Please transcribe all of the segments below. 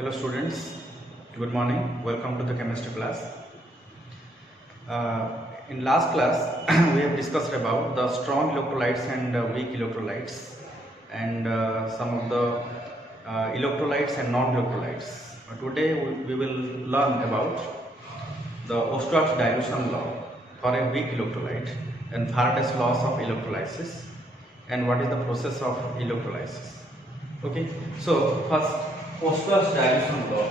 Hello students, good morning. Welcome to the chemistry class. In last class we have discussed about the strong electrolytes and weak electrolytes and some of the electrolytes and non-electrolytes. Today we will learn about the Oester's dilution law for a weak electrolyte and Faraday's laws of electrolysis and what is the process of electrolysis. Okay, so first Oester's dilution law.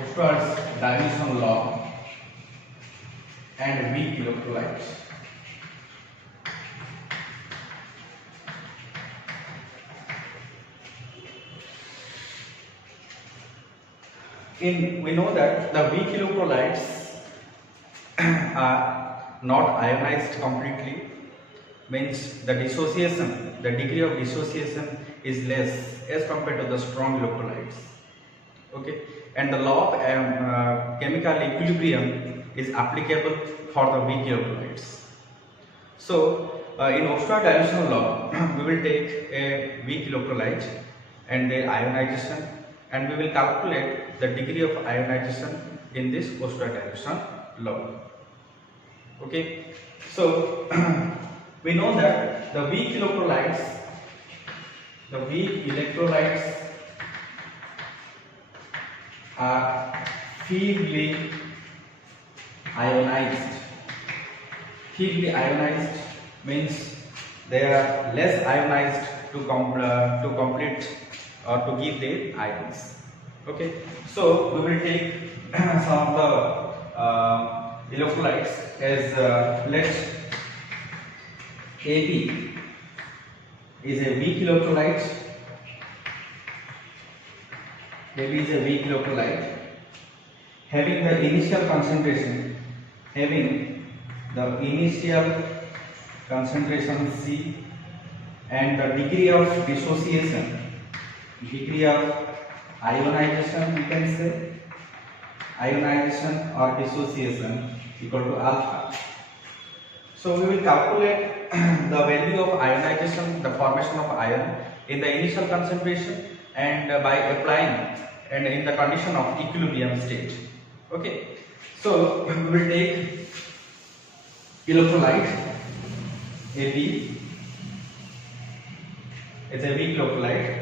Oester's dilution law and weak electrolytes. We know that the weak electrolytes are not ionized completely, means the degree of dissociation is less as compared to the strong electrolytes. Okay, and the law of chemical equilibrium is applicable for the weak electrolytes. So in Oester's dilution law we will take a weak electrolyte and their ionization, and we will calculate the degree of ionization in this Oester's dilution law. Okay, so we know that the weak electrolytes are feebly ionized. Feebly ionized means they are less ionized to complete or to give the ions. Okay, so we will take some of the electrolytes as let AB is a weak electrolyte. AB is a weak electrolyte having the initial concentration C and the degree of dissociation, degree of ionization, we can say ionization or dissociation equal to alpha. So we will calculate the value of ionization, the formation of ion in the initial concentration and by applying and in the condition of equilibrium state. Okay, so we will take electrolyte AB. It's a weak electrolyte.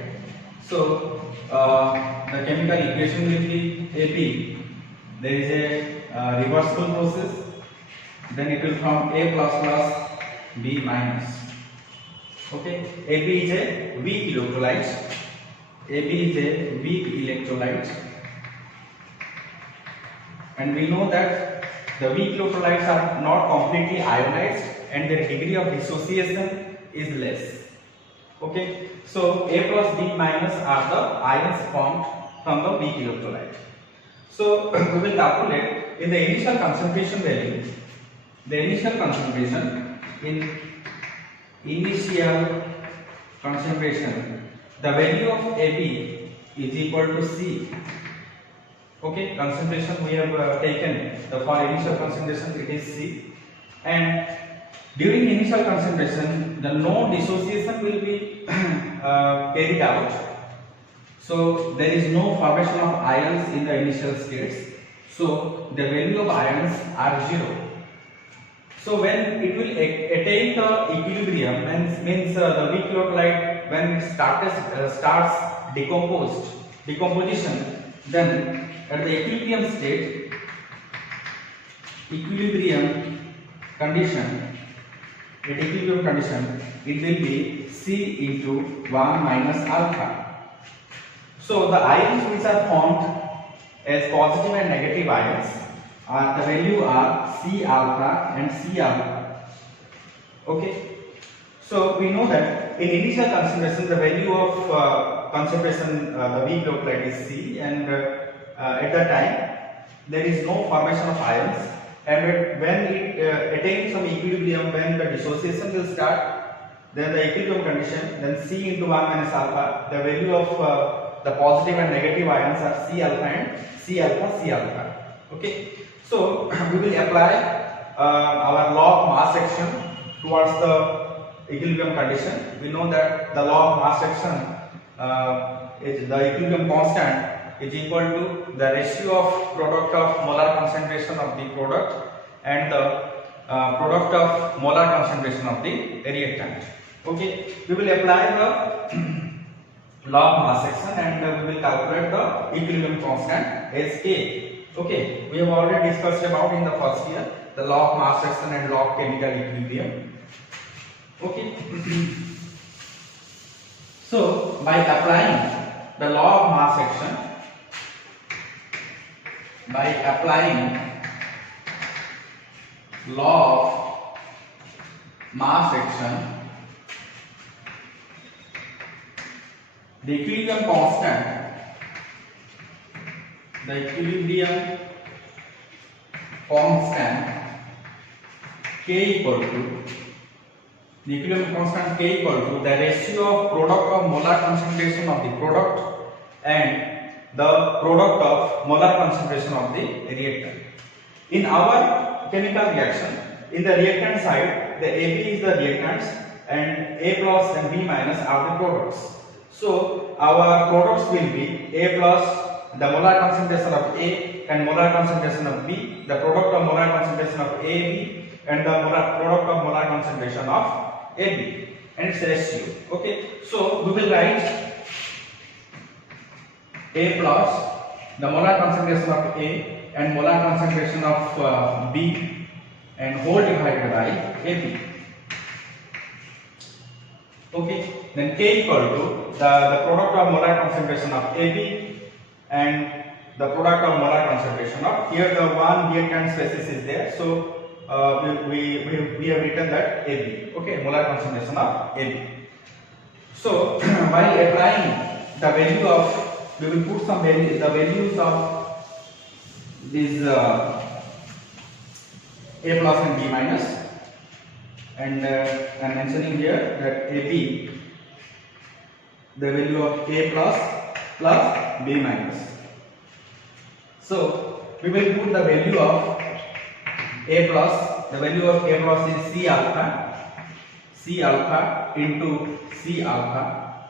So the chemical equation will be AB. There is a reversible process. Then it will form A plus B minus. Okay, AB is a weak electrolyte. AB is a weak electrolyte, and we know that the weak electrolytes are not completely ionized and their degree of dissociation is less. Okay, so A plus B minus are the ions formed from the weak electrolyte. So we will calculate in the initial concentration value. The initial concentration the value of AB is equal to C. Okay, concentration we have taken for initial concentration, it is C, and during initial concentration the no dissociation will be carried out. So there is no formation of ions in the initial states. So the value of ions are 0. So when it will attain the equilibrium, means the weak electrolyte when it starts decomposition, then at the equilibrium condition, it will be C into 1 minus alpha. So the ions which are formed as positive and negative ions the value are C alpha and C alpha. Okay, so we know that in initial concentration the value of concentration the weak electrolyte is C, and at that time there is no formation of ions, and when it attains some equilibrium, when the dissociation will start, then the equilibrium condition, then C into 1 minus alpha, the value of the positive and negative ions are C alpha and C alpha. Okay, so we will apply our law of mass action towards the equilibrium condition, we know that the law of mass action is the equilibrium constant is equal to the ratio of product of molar concentration of the product and the product of molar concentration of the reactant. Okay, we will apply the law of mass action and we will calculate the equilibrium constant as K. Okay, we have already discussed about in the first year the law of mass action and law of chemical equilibrium. Okay. So by applying the law of mass action, the equilibrium constant K equal to the ratio of product of molar concentration of the product and the product of molar concentration of the reactant. In our chemical reaction, in the reactant side, the AB is the reactants and A plus and B minus are the products. So our products will be A plus the molar concentration of A and molar concentration of B, the product of molar concentration of AB and the product of molar concentration of AB and its ratio. Okay, so we will write A plus the molar concentration of A and molar concentration of B and whole divided by AB. Okay, then K equal to the product of molar concentration of AB and the product of molar concentration of, here the one reactant species is there, so we have written that AB. Okay, molar concentration of AB. So while applying the value of, we will put some value, the values of these A plus and B minus, and I am mentioning here that AB, the value of A plus B minus. So we will put the value of A plus, the value of A plus is C alpha into C alpha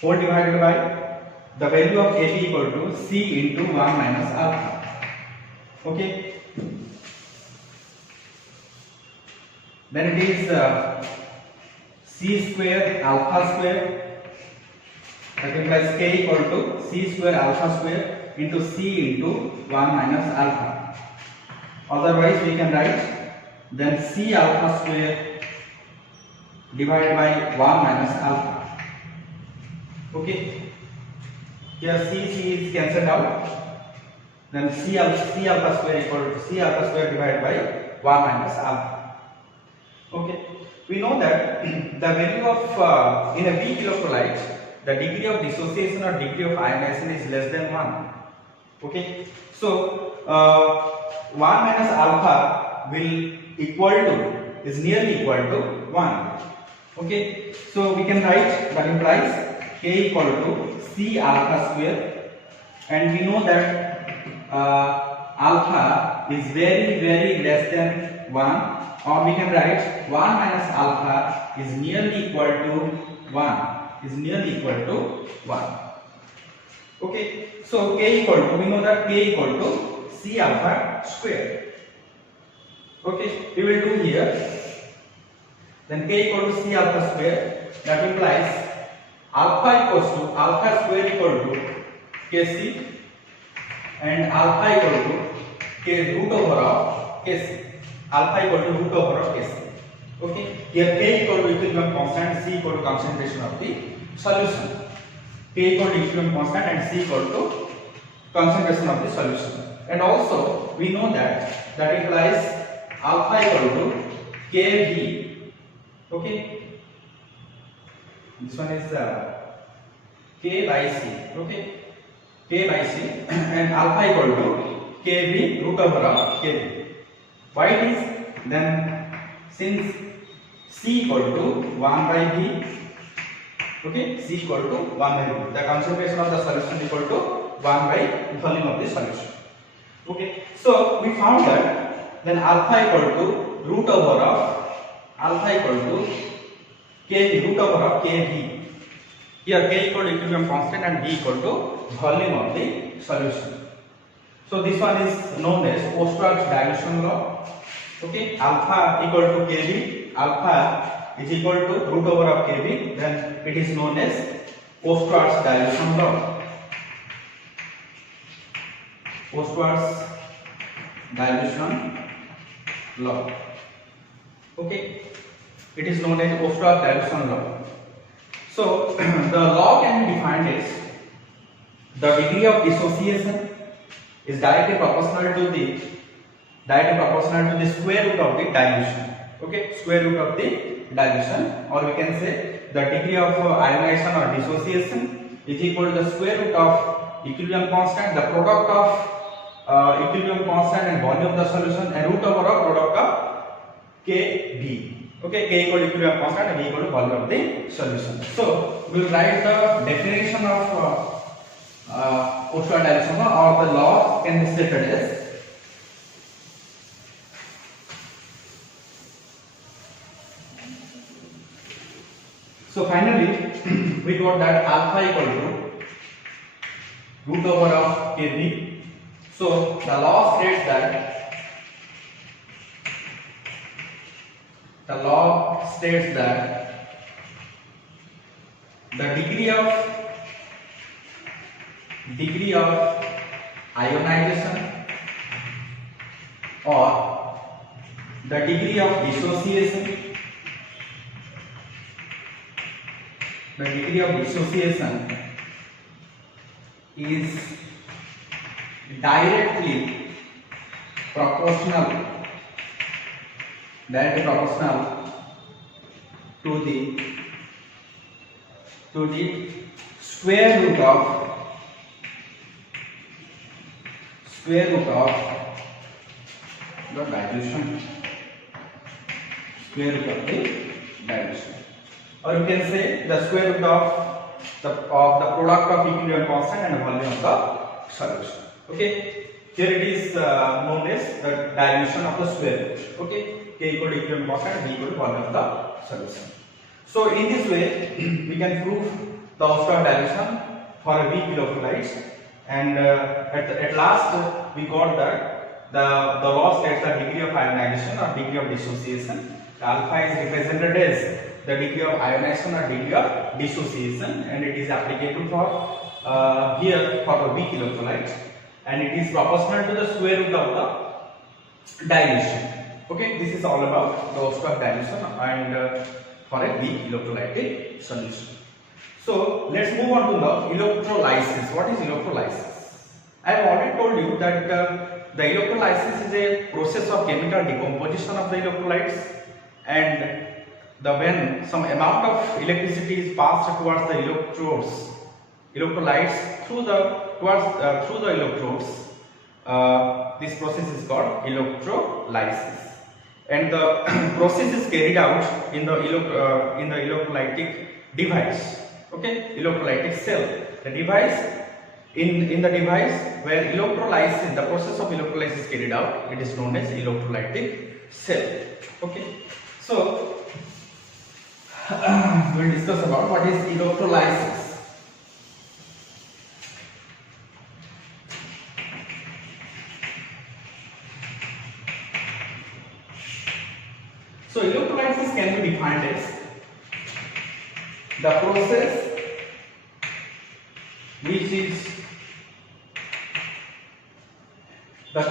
whole divided by the value of AB equal to C into 1 minus alpha. Okay, then it is C square alpha square, that implies K equal to C square alpha square into C into 1 minus alpha. Otherwise we can write then C alpha square divided by 1 minus alpha. Okay, here C is cancelled out, then C alpha square equal to C alpha square divided by 1 minus alpha. Okay, we know that the value of in a weak electrolyte, the degree of dissociation or degree of ionization is less than 1. Okay, so 1 minus alpha will equal to, is nearly equal to 1. Okay, so we can write that implies K equal to C alpha square, and we know that alpha is very less than 1, or we can write 1 minus alpha is nearly equal to 1, Okay, so K equal to, we know that K equal to C alpha square. Okay, we will do here, then K equal to C alpha square, that implies alpha equals to alpha square equal to Kc and alpha equal to K root over of Kc, alpha equal to root over of Kc. Okay, here K equal to equilibrium constant, C equal to concentration of the solution. K equal to equilibrium constant and C equal to concentration of the solution. And also we know that implies alpha equal to Kv. Okay, this one is K by C. Okay, K by C and alpha equal to Kv root over of Kv. Why it is? Then since C equal to 1 by V, okay, C equal to 1 by V, the concentration of the solution equal to 1 by volume of the solution. Okay, so we found that then alpha equal to root over of alpha equal to kV, root over of kV. Here k equal to equilibrium constant and V equal to volume of the solution. So this one is known as Oersted dilution law. Okay, alpha equal to kV, alpha is equal to root over of kV, then it is known as Oersted dilution law. Oersted dilution law. Okay, it is known as Oersted dilution law. So the law can be defined as the degree of dissociation is directly proportional to the square root of the dilution. Okay, square root of the dilution, or we can say the degree of ionization or dissociation is equal to the square root of equilibrium constant, the product of equilibrium constant and volume of the solution, and root over of product of Kv. Okay, K equal to equilibrium constant and V equal to volume of the solution. So we will write the definition of Oersted dilution law, or the law can be stated as so finally we got that alpha equal to root over of Kv. So the law states that the degree of ionization or the degree of dissociation is directly proportional to the square root of the dilution, or you can say the square root of the product of equilibrium constant and volume of the solution. Okay, here it is known as the dilution of the square root. Okay, K equal to equilibrium constant and V equal to volume of the solution. So in this way we can prove the Oersted dilution for a weak electrolytes, and at last we got that the law states the degree of ionization or degree of dissociation. The alpha is represented as the degree of ionization or degree of dissociation, and it is applicable for here for the weak electrolytes, and it is proportional to the square root of the dilution. Okay, this is all about the Oersted dilution and for a weak electrolytic solution. So let's move on to the electrolysis. What is electrolysis? I have already told you that the electrolysis is a process of chemical decomposition of the electrolytes, and when some amount of electricity is passed towards the electrolytes through the electrodes, this process is called electrolysis, and the process is carried out in the electrolytic device. Okay, electrolytic cell. The device in the device where electrolysis, the process of electrolysis is carried out, it is known as electrolytic cell. Okay, so we will discuss about what is electrolysis. So electrolysis can be defined as the process which is the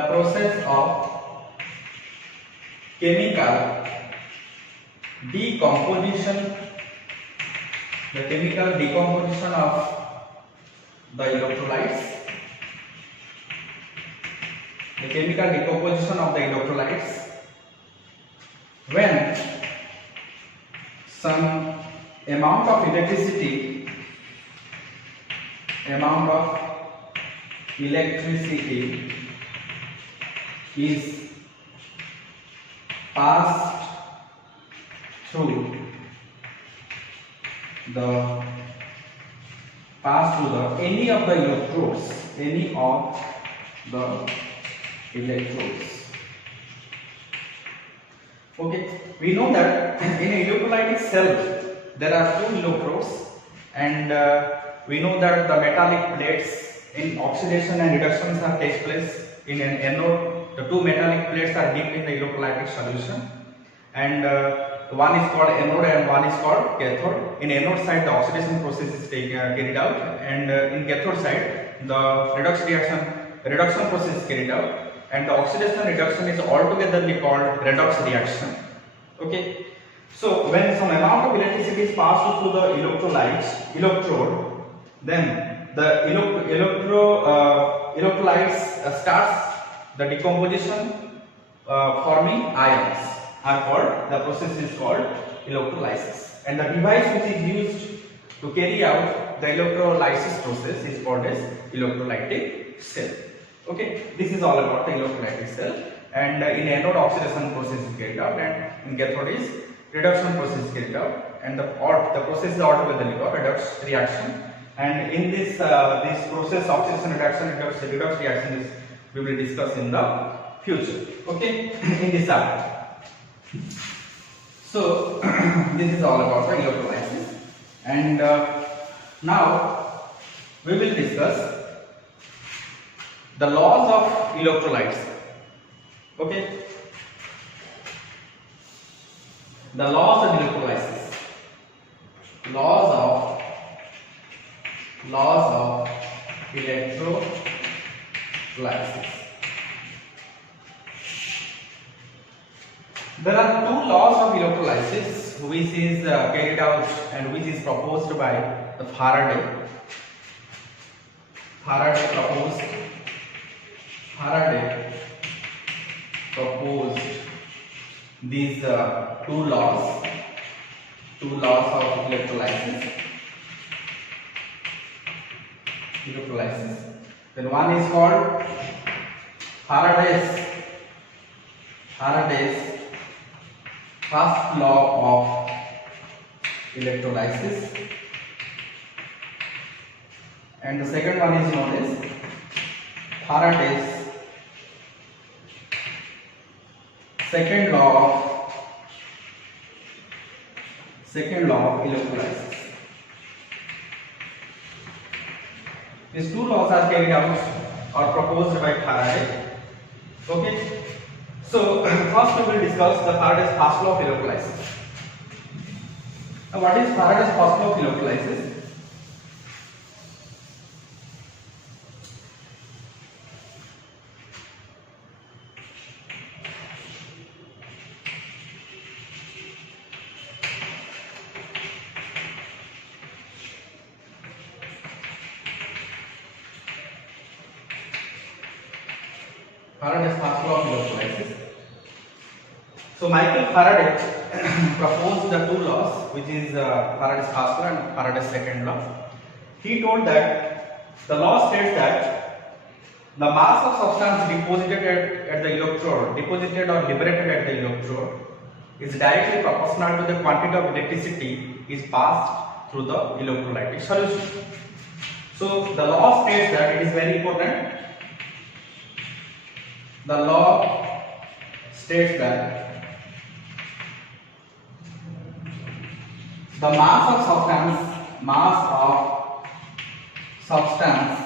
process of chemical decomposition, the chemical decomposition of the electrolytes, when some amount of electricity is passed through any of the electrodes, Okay, we know that in a electrolytic cell there are two electrodes, and we know that the metallic plates in oxidation and reductions are takes place in an anode. The two metallic plates are dipped in the electrolytic solution, and one is called anode and one is called cathode. In anode side the oxidation process is carried out, and in cathode side the reduction process is carried out, and the oxidation reduction is altogether called redox reaction. Okay, so when some amount of electricity is passed through the electrode, then the electrolytes starts the decomposition, forming ions are called, the process is called electrolysis, and the device which is used to carry out the electrolysis process is called as electrolytic cell. Okay, this is all about the electrolytic cell, and in anode oxidation process is carried out, and in cathode is reduction process is carried out, and the process is altogether called redox reaction. And in this process oxidation redox reaction is we will discuss in the future. Okay, in this chapter. So this is all about the electrolysis, and now we will discuss the laws of electrolytes. Okay, the laws of electrolysis, laws of electrolysis. There are two laws of electrolysis which is carried out and which is proposed by the Faraday. Faraday proposed these two laws of electrolysis. Then one is called Faraday's first law of electrolysis, and the second one is known as Faraday's second law of electrolysis. These two laws are carried out or proposed by Faraday. Okay, so first we will discuss the Faraday's first law of electrolysis. Now, what is Faraday's first law of electrolysis? Faraday's first law of electrolysis. So Michael Faraday proposed the two laws, which is Faraday's first law and Faraday's second law. He told that the law states that the mass of substance deposited at the electrode, deposited or liberated at the electrode, is directly proportional to the quantity of electricity is passed through the electrolytic solution. So the law states that, it is very important. The law states that the mass of substance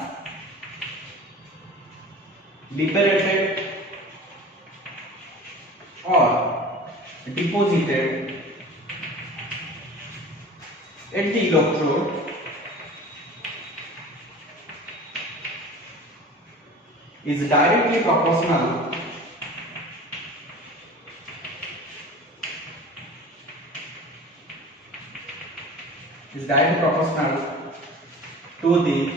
liberated or deposited at the electrode is directly proportional to the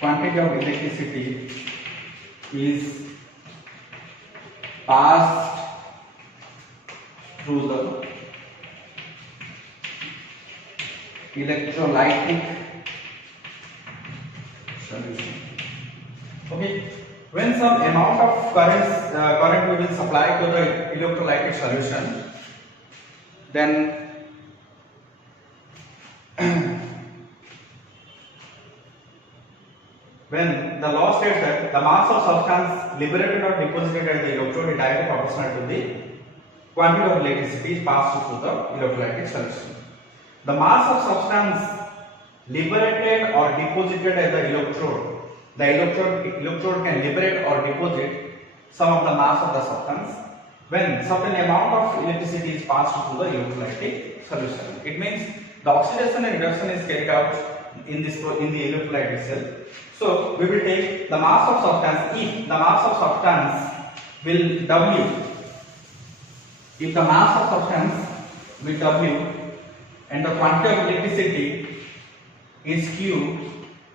quantity of electricity is passed through the electrolytic solution. Okay, when some amount of current we will supply to the electrolytic solution, then when the law states that the mass of substance liberated or deposited at the electrode is directly proportional to the quantity of electricity passed through the electrolytic solution. The mass of substance liberated or deposited at the electrode can liberate or deposit some of the mass of the substance when certain amount of electricity is passed through the electrolytic solution. It means the oxidation and reduction is carried out in the electrolyte itself. So we will take the mass of substance. If the mass of substance will W, if the mass of substance will W and the quantity of electricity is Q,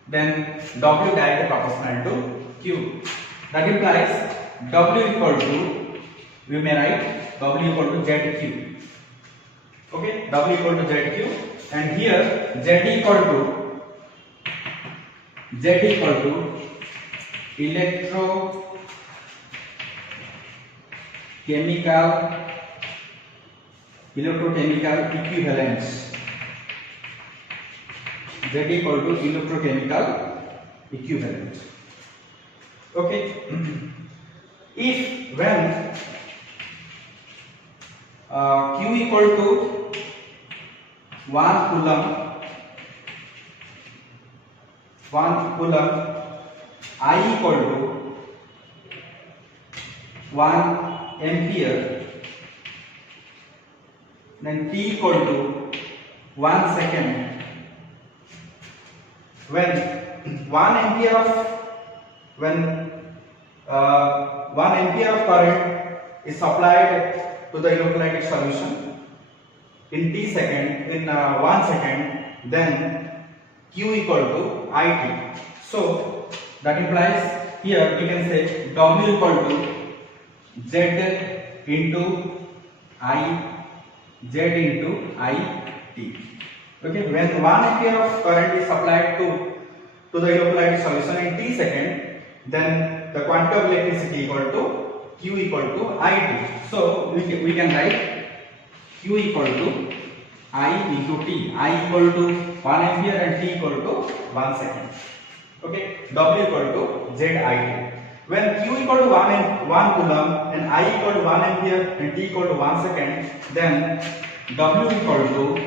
then W directly proportional to Q. That implies W equal to, we may write W equal to ZQ. Okay, W equal to ZQ, and here Z equal to electrochemical equivalence. Z equal to electrochemical equivalent. Okay. If when Q equal to 1 coulomb, I equal to 1 ampere, then T equal to 1 second. When 1 ampere of current is supplied to the electrolytic solution in T second, in 1 second, then Q equal to IT. So that implies here we can say W equal to Z into IT. Okay, when 1 ampere of current is supplied to the electrolytic solution in T second, then the quantity of electricity equal to Q equal to IT. So we can write Q equal to I into T. I equal to 1 ampere and T equal to 1 second. Okay, W equal to ZIT. When Q equal to 1 coulomb and I equal to 1 ampere and T equal to 1 second, then W equal to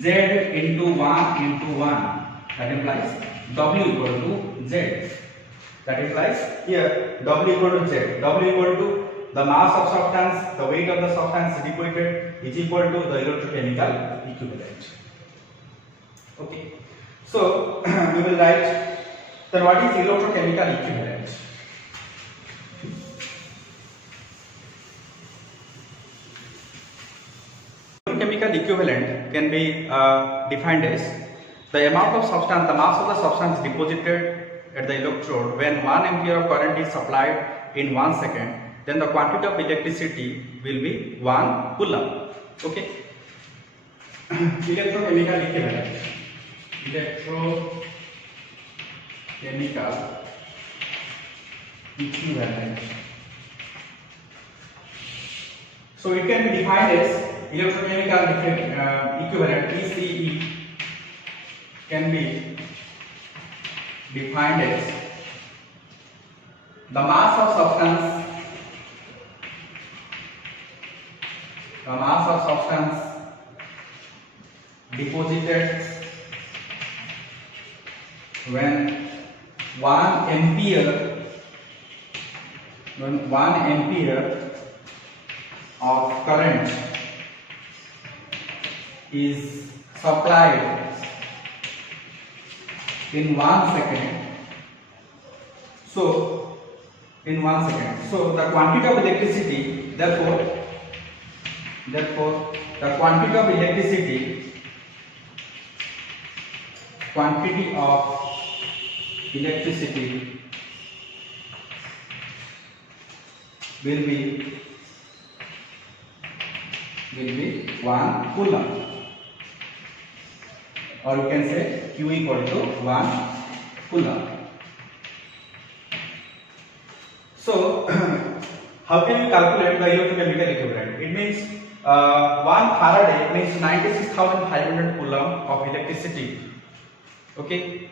Z into 1 into 1. That implies W equal to Z. That implies here W equal to Z. W equal to the mass of substance, the weight of the substance deposited is equal to the electrochemical equivalent. Okay. So we will write, then what is electrochemical equivalent? Chemical equivalent can be defined as the amount of substance, the mass of the substance deposited at the electrode when 1 ampere of current is supplied in 1 second, then the quantity of electricity will be 1 coulomb. Okay. Electrochemical equivalent. Electrochemical equivalent. So it can be defined as electrochemical equivalent, ECE, can be defined as the mass of substance, deposited when 1 ampere of current is supplied in 1 second. So in 1 second, so the quantity of electricity, therefore the quantity of electricity will be 1 coulomb, or you can say Q equal to 1 coulomb. So how can we calculate the electrochemical equivalent? It means 1 Faraday means 96,500 coulomb of electricity, okay,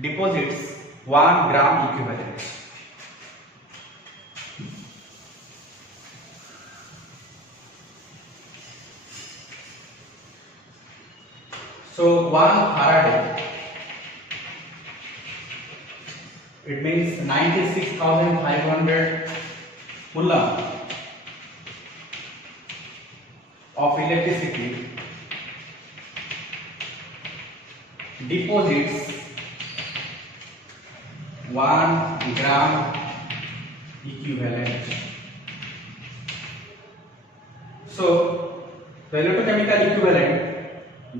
deposits 1 gram equivalent. So 1 Faraday, it means 96,500 coulomb of electricity deposits 1 gram equivalent. So the electrochemical equivalent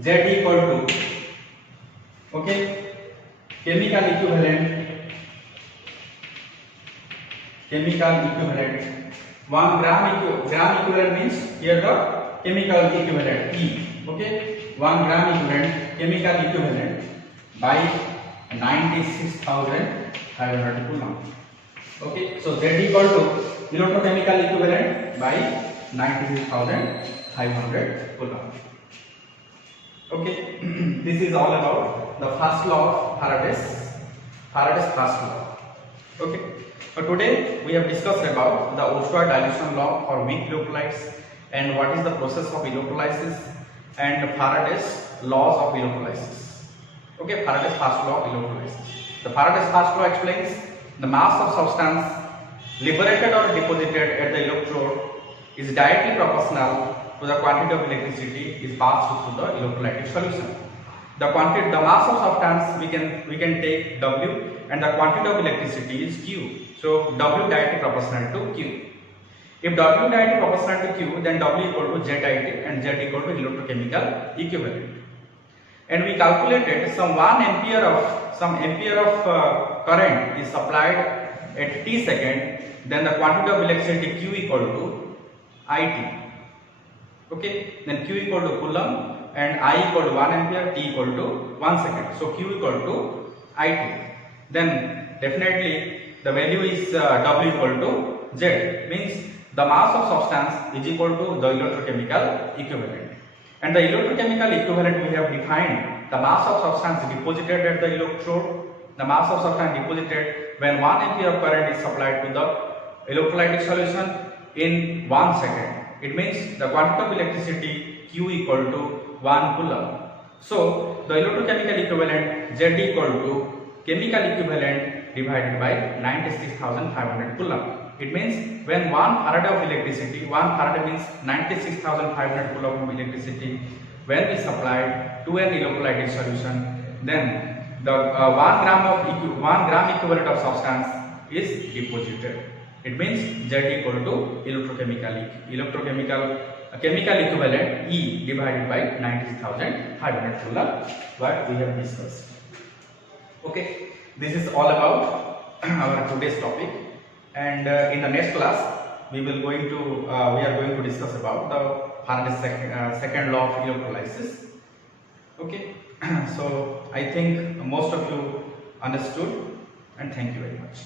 Z equal to, okay, chemical equivalent 1 gram equivalent means here the chemical equivalent E, okay, 1 gram equivalent chemical equivalent by 96,500 coulomb. Okay, so Z equal to electrochemical equivalent by 96,500 coulomb. Okay, this is all about the first law of Faraday's first law. Okay, so today we have discussed about the Oersted dilution law for weak electrolytes and what is the process of electrolysis and Faraday's laws of electrolysis. Okay, Faraday's first law of electrolysis. The Faraday's first law explains the mass of substance liberated or deposited at the electrode is directly proportional to the quantity of electricity is passed through the electrolytic solution. The mass of substance we can take W and the quantity of electricity is Q. So W directly proportional to Q. If W directly proportional to Q, then W equal to Z IT and Z equal to electrochemical equivalent. And we calculated some 1 ampere of current is supplied at t second, then the quantity of electricity Q equal to IT. Okay, then Q equal to coulomb and I equal to 1 ampere, T equal to 1 second. So Q equal to IT. Then definitely the value is W equal to Z, means the mass of substance is equal to the electrochemical equivalent. And the electrochemical equivalent we have defined the mass of substance deposited at the electrode, the mass of substance deposited when 1 ampere of current is supplied to the electrolytic solution in 1 second. It means the quantity of electricity Q equal to 1 coulomb. So the electrochemical equivalent Z equal to chemical equivalent divided by 96,500 coulomb. It means when 1 Faraday of electricity, 1 Faraday means 96,500 coulomb of electricity when we supplied to an electrolytic solution, then the 1 gram equivalent of substance is deposited. It means Z equal to chemical equivalent E divided by 96,500 coulomb, what we have discussed. Okay, this is all about our today's topic, and in the next class we are going to discuss about the Faraday's second law of electrolysis. Okay, so I think most of you understood, and thank you very much.